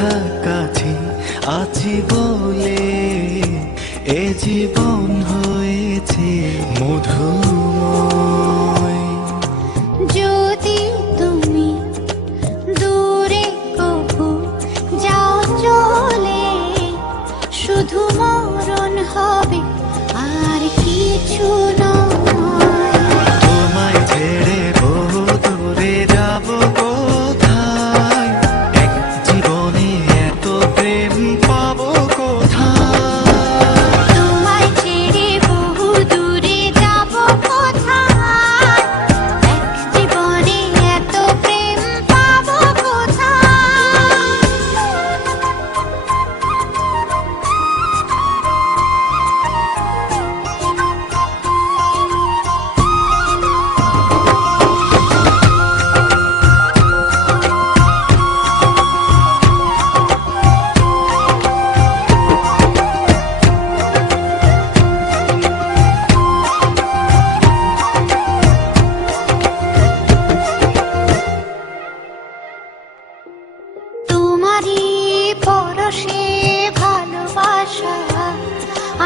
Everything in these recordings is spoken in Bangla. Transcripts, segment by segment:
কাছাকাছি আছি বলে এ জীবন হয়েছে মধুময়। যদি তুমি দূরে কবু যাও চলে, শুধু মরণ হবে আর কিছু নয়। তোমায় ছেড়ে বহু দূরে যাব কোথায়, এক জীবনে এত প্রেম পাবো কোথায়। তোমায় ছেড়ে বহু দূরে যাব কোথায়, এক জীবনে এত প্রেম পাবো কোথায়। তোমারই পরশে ভালোবাসা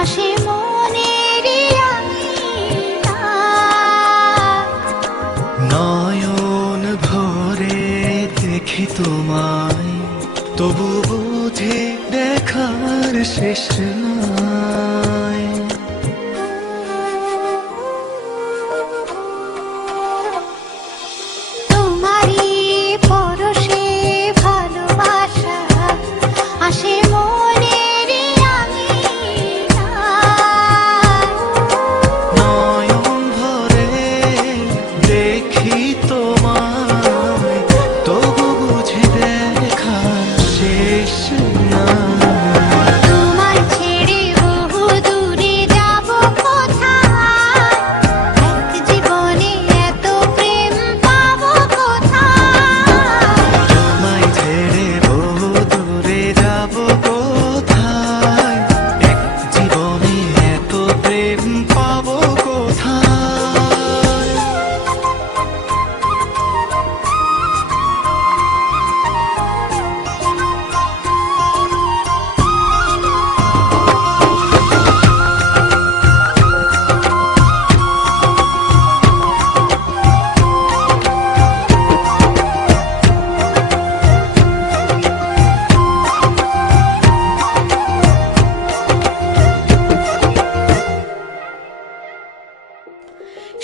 আসে মনের নয়ন ভরে দেখি তোমায়, তবু বুঝে দেখার শেষ নাই। তোমারই পরশে ভালোবাসা আসে মনের নয়ন ভরে দেখি তোমায়, তবু বুঝে দেখার শেষ নাই। তোমায় ছেড়ে বহু দূরে যাব কোথায়, এক জীবনে এত প্রেম পাবো কোথায়। তোমায় ছেড়ে বহু দূরে যাব কোথায়, এক জীবনে এত প্রেম পাবো কোথায়।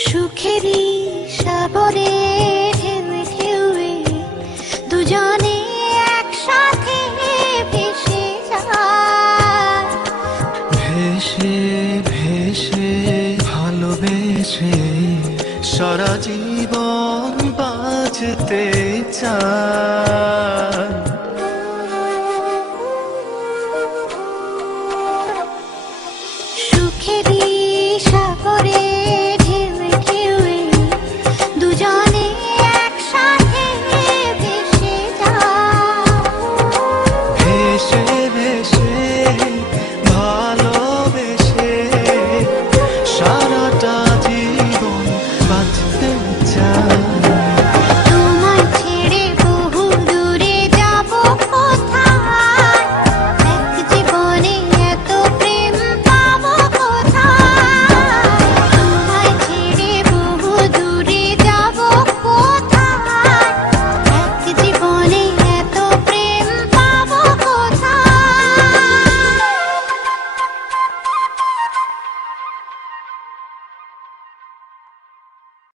সুখেরই সাগরে ঢেউয়ে ঢেউয়ে দুজনে একসাথে ভেসে যায়। ভেসে ভেসে ভালোবেসে সারা জীবন বাঁচতে চাই।